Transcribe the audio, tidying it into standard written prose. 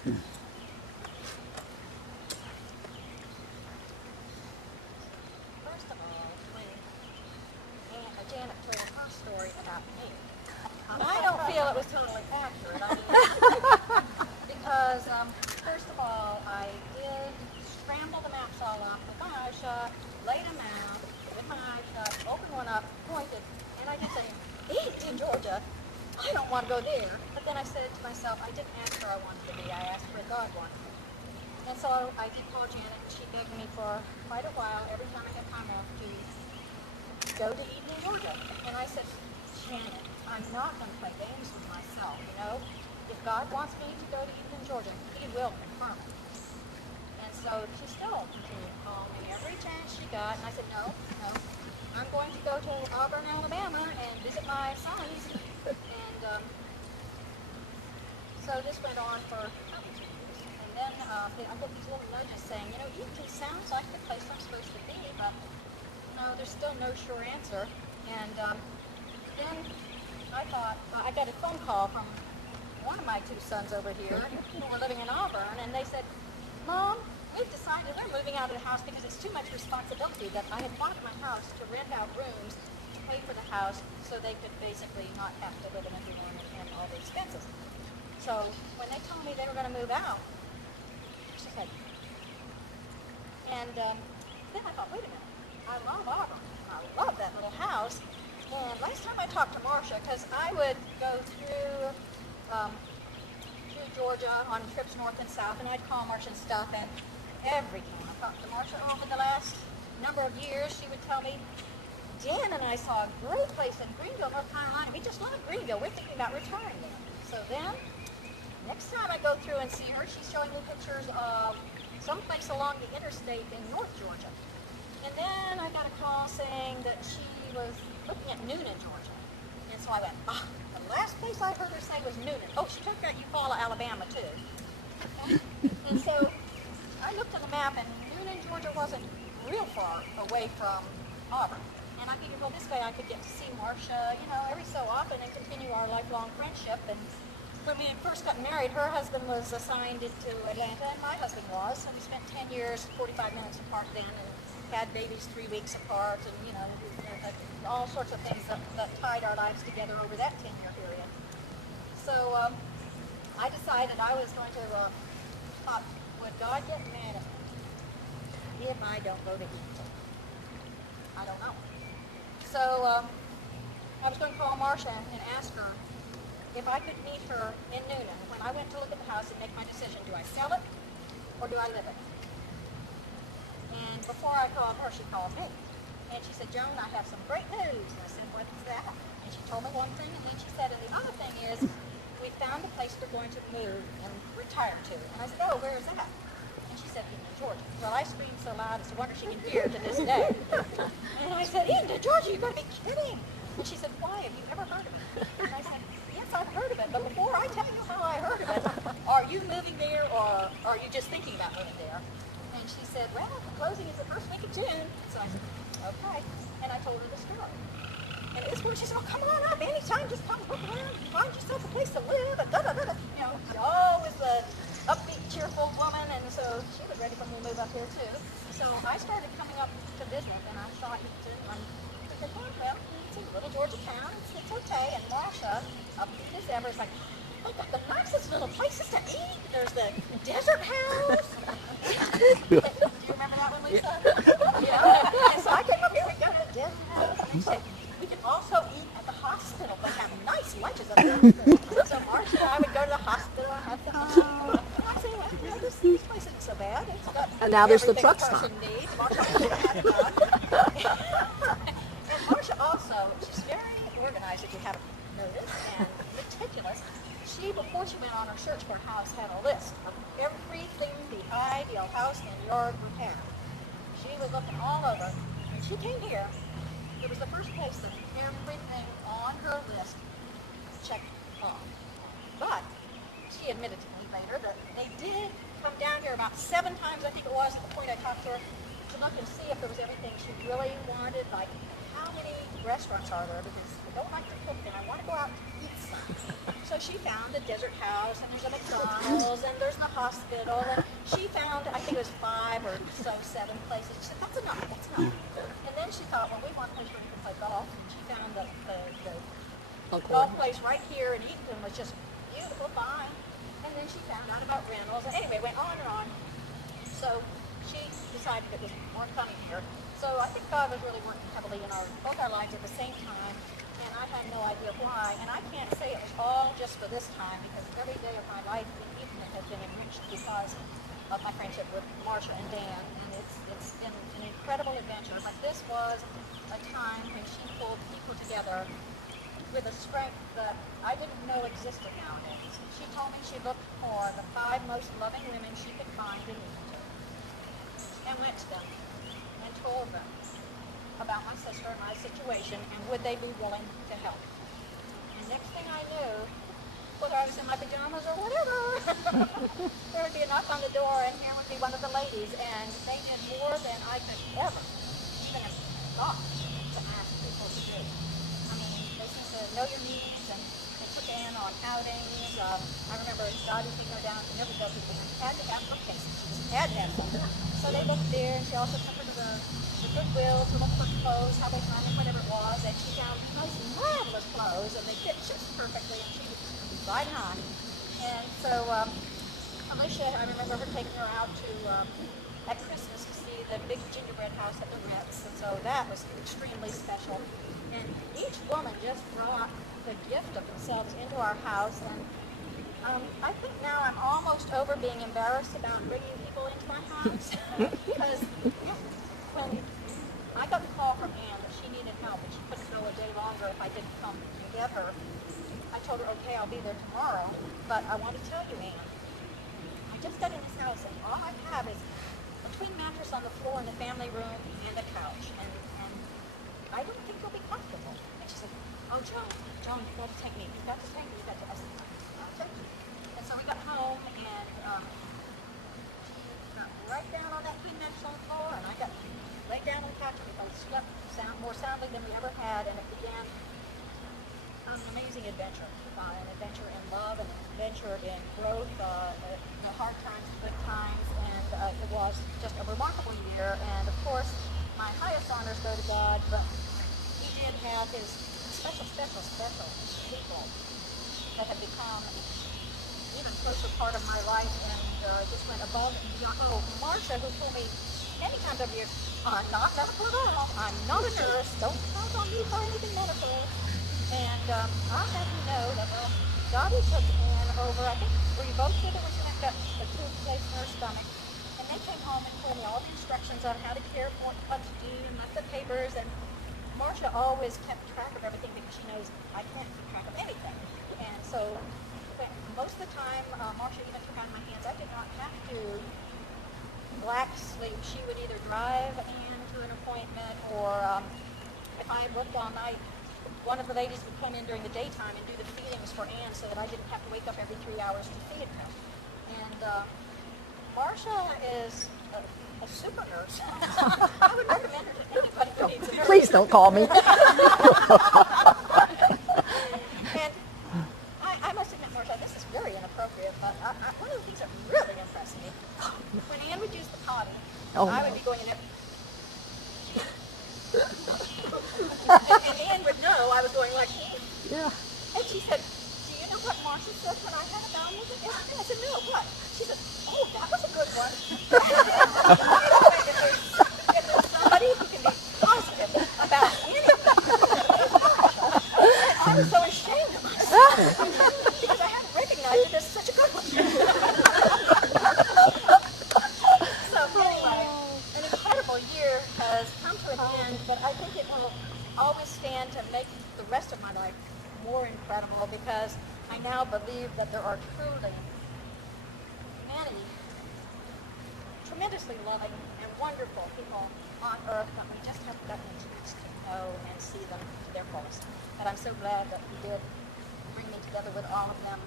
First of all, when Janet told her story about me, I don't feel it was totally accurate. I mean, because, first of all, I did scramble the maps all up with my eyes shut, laid them out with my eyes shut, opened one up, pointed, and I did say, in Georgia. I don't want to go there. But then I said to myself, I didn't ask where I wanted to be. I asked where God wanted me. And so I did call Janet, and she begged me for quite a while, every time I got time off, to go to Eden, Georgia. And I said, Janet, I'm not going to play games with myself, you know. If God wants me to go to Eden, Georgia, He will confirm it. And so she still continued to call me every chance she got. And I said, no, I'm going to go to Auburn, Alabama, and visit my sons. And so this went on for probably 2 years. And then I get these little notices saying, you know, Eden sounds like the place I'm supposed to be, but no, there's still no sure answer. And then I thought, I got a phone call from one of my 2 sons over here who were living in Auburn, and they said, Mom, we've decided we're moving out of the house because it's too much responsibility. That I had bought my house to rent out rooms to pay for the house so they could basically not have to live in a dorm and all the expenses. So when they told me they were going to move out, I was like, and then I thought, wait a minute, I love Auburn. I love that little house. And last time I talked to Marcia, because I would go through Georgia on trips north and south, and I'd call Marcia and stuff, and every time I talked to Marcia over the last number of years, she would tell me, Jan and I saw a great place in Greenville, North Carolina. We just love Greenville. We're thinking about retiring there. So then, next time I go through and see her, she's showing me pictures of someplace along the interstate in North Georgia. And then I got a call saying that she was looking at Noonan, Georgia. And so I went, the last place I heard her say was Noonan. Oh, she talked about Eufaula, Alabama, too. Okay? And so I looked on the map, and Noonan, Georgia wasn't real far away from Auburn. And I figured, well, this way I could get to see Marcia, you know, every so often and continue our lifelong friendship. And when we first got married, her husband was assigned to Atlanta, and my husband was. So we spent 10 years, 45 minutes apart then, and had babies 3 weeks apart, and, you know, all sorts of things that tied our lives together over that 10-year period. So I decided I was going to, thought, would God get mad at me if I don't go to Eden? I don't know. So I was going to call Marcia and ask her if I could meet her in Noonan when I went to look at the house and make my decision. Do I sell it or do I live in it? And before I called her, she called me. And she said, Joan, I have some great news. And I said, what's that? And she told me one thing, and then she said, and the other thing is, we found a place we're going to move and retire to. And I said, oh, where is that? And she said, Eden, Georgia. Well, I screamed so loud, it's a wonder she can hear to this day. And I said, Eden, Georgia, you've got to be kidding. And she said, why? Have you ever heard of it? And I said, yes, I've heard of it. But before I tell you how I heard of it, are you moving there, or are you just thinking about moving there? And she said, well, the closing is the first week of June. So I said, okay. And I told her the story. And this one, she said, oh, come on up anytime. Just come look around and find yourself a place to live. And da-da-da-da. You know, she's always a upbeat, cheerful woman. And so she was ready for me to move up here, too. So I started coming up to visit, and I saw Eaton. And I said, well, it's a little Georgia town. It's okay. And Marcia, upbeat as ever, is like, oh, got the nicest little places to eat. There's the desert house. Do you remember that one, Lisa? Yeah. And so I came up here, we go to the desert house. And she said, we can also eat at the hospital. They have nice lunches at the hospital. So Marcia and I would go to the hospital and have the hospital. And I say, well, you know, this place isn't so bad. It's got and now there's the everything truck a stop. person needs. Marcia also had enough. And Marcia also, she's very organized, if you haven't noticed, and meticulous. She, before she went on her search for a house, had a list of everything the ideal house and yard would have. She was looking all over. When she came here, it was the first place that everything on her list checked off. But she admitted to me later that they did come down here about 7 times, I think it was, at the point I talked to her, to look and see if there was everything she really wanted, like how many restaurants are there, because I don't like to cook and I want to go out to eat son. So she found a desert house, and there's a McDonald's, and there's a hospital, and she found, I think it was 5 or so 7 places. She said, that's enough, that's enough. And then she thought, well, we want a place where we can play golf. And she found the golf place right here in Eaton was just beautiful, fine. And then she found out about rentals. And anyway, went on and on. So she decided it was more coming here. So I think God was really working heavily in both our lives at the same time. And I had no idea why. And I can't say it was all just for this time, because every day of my life in Eaton has been enriched because of my friendship with Marcia and Dan. And it's been an incredible adventure. But this was a time when she pulled people together with a strength that I didn't know existed nowadays. She told me she looked for the 5 most loving women she could find in Eaton and went to them and told them about my sister and my situation, and would they be willing to help. And next thing I knew, whether I was in my pajamas or whatever, there would be a knock on the door, and here would be one of the ladies, and they did more than I could ever even have thought to ask people to do. I mean, they seemed to know your needs, and they took you in on outings. I remember Dottie taking her down to Riverville because she had to have something. She had to have something. So they looked there, and she also took her to the Goodwill to look for clothes, how they found it, whatever it was, and she found nice, marvelous clothes, and they fit just perfectly, and she was right on. And so Alicia, I remember her taking her out to at Christmas to see the big gingerbread house at the Ritz, and so that was extremely special. And each woman just brought the gift of themselves into our house, and I think now I'm almost over being embarrassed about bringing people into my house, because when I got the call from Ann that she needed help and she couldn't go a day longer if I didn't come and get her, I told her, okay, I'll be there tomorrow, but I want to tell you, Ann, I just got in this house and all I have is a twin mattress on the floor in the family room and a couch, and I don't think you'll be comfortable. And she said, oh, Joan, you've got to take me. You've got to take me. You've got to. I said, I'll take you. And so we got home, and she got right down on that twin mattress on the floor, and I got laid down on the couch, and we both slept more soundly than we ever had, and it began an amazing adventure. An adventure in love, an adventure in growth, hard times, good times, and it was just a remarkable year. And of course, my highest honors go to God, but He did have His special people that have become an even closer part of my life, and just went above and beyond. Oh, Marcia, who told me many times over the years, I'm not medical at all. I'm not a nurse. Don't count on me for anything medical. And I'll have you know that Dottie took Ann over, I think, were you both with her when she went got a tube placed in her stomach? And they came home and told me all the instructions on how to care for what to do and left the papers. And Marcia always kept track of everything because she knows I can't keep track of anything. And so most of the time, Marcia even took on my hands. I did not have to black sleep. She would either drive Ann to an appointment, or if I had worked all night, one of the ladies would come in during the daytime and do the feedings for Ann so that I didn't have to wake up every 3 hours to feed her. And Marcia is a super nurse. I would recommend her to anybody who needs a nurse. Please don't call me. And I must admit, Marcia, this is very inappropriate, but one of the things that really impressed me, when Ann would use the potty, I would be going in every... and Ann would know I was going like, Yeah. and she said, do you know what Marcia said when I had a bowel movement yesterday? I said, no, what? She said, oh, that was a good one. if there's somebody who can be positive about anything, I was so ashamed of myself because I hadn't recognized it as such a good one. So anyway, an incredible year has come to an end, but I think it will always stand to make the rest of my life more incredible, because I now believe that there are truly many tremendously loving and wonderful people on earth that we just haven't gotten a chance to know and see them to their fullest. And I'm so glad that He did bring me together with all of them.